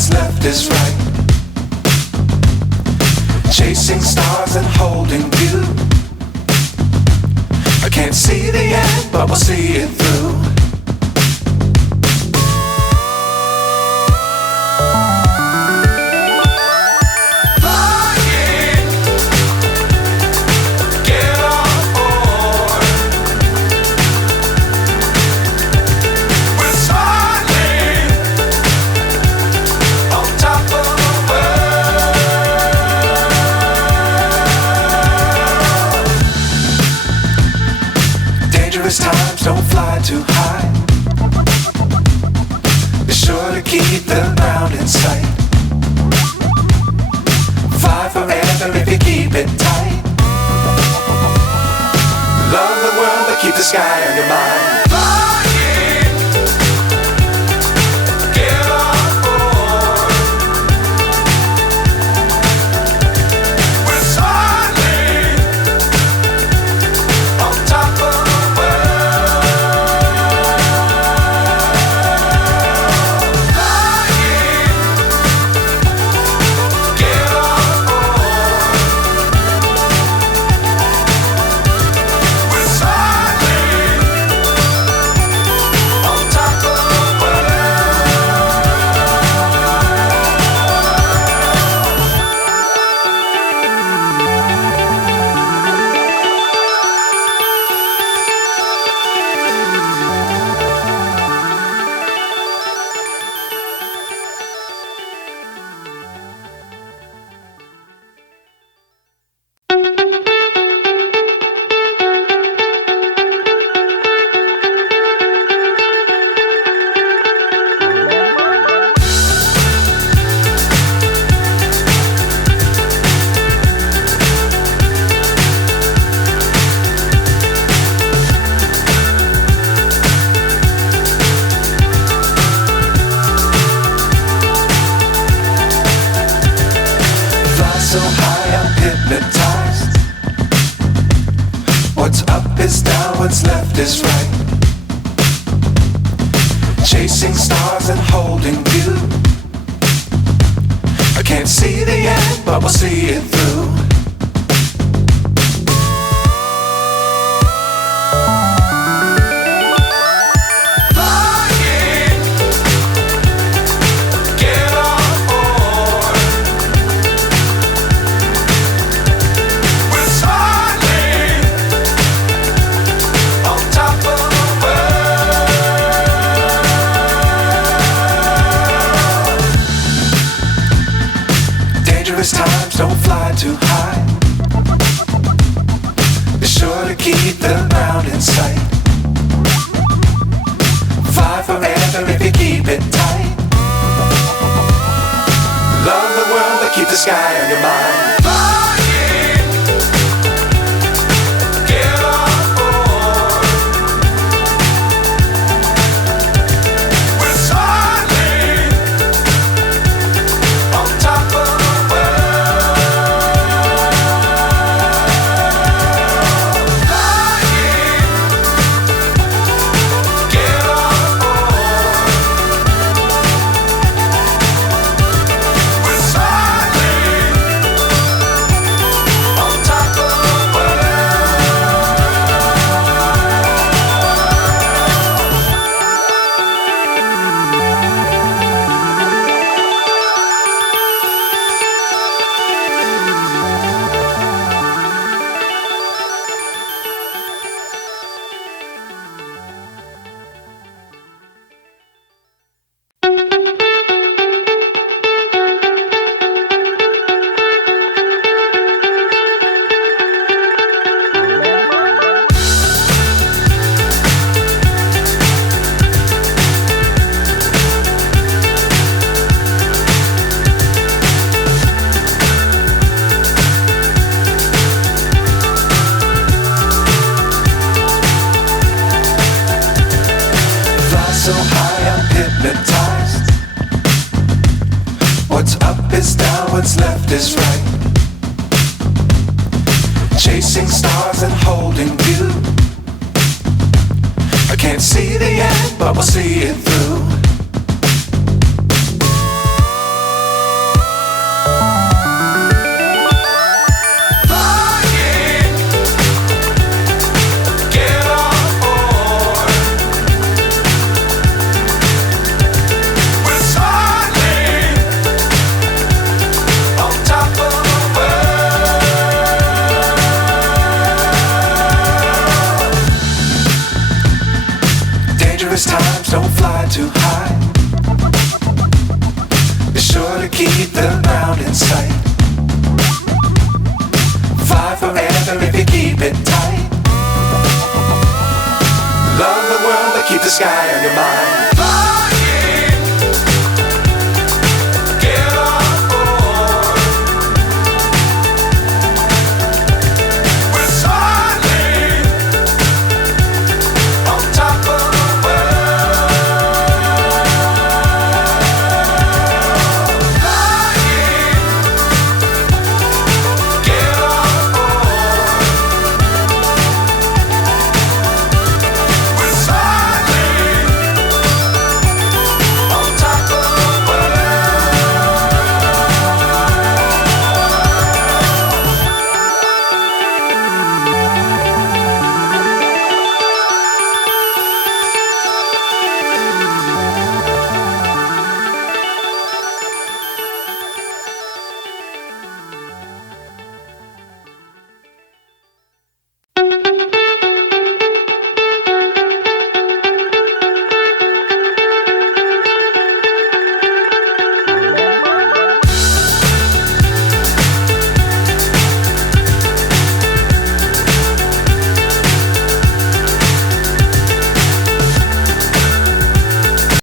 what's left is right. Chasing stars and holding you. I can't see the end, but we'll see it through. Times don't fly too high. Be sure to keep the ground in sight. Fly forever if you keep it tight. Love the world but keep the sky on your mind. So high I'm hypnotized. What's up is down, what's left is right. Chasing stars and holding you. I can't see the end, but we'll see it through. Times don't fly too high. Be sure to keep the ground in sight. Fly forever if you keep it tight. Love the world but keep the sky on your mind. So high I'm hypnotized. What's up is down, what's left is right. Chasing stars and holding you. I can't see the end, but we'll see it through. don't fly too high. Be sure to keep the ground in sight. Fly forever if you keep it tight. Love the world but keep the sky on your mind. Fly.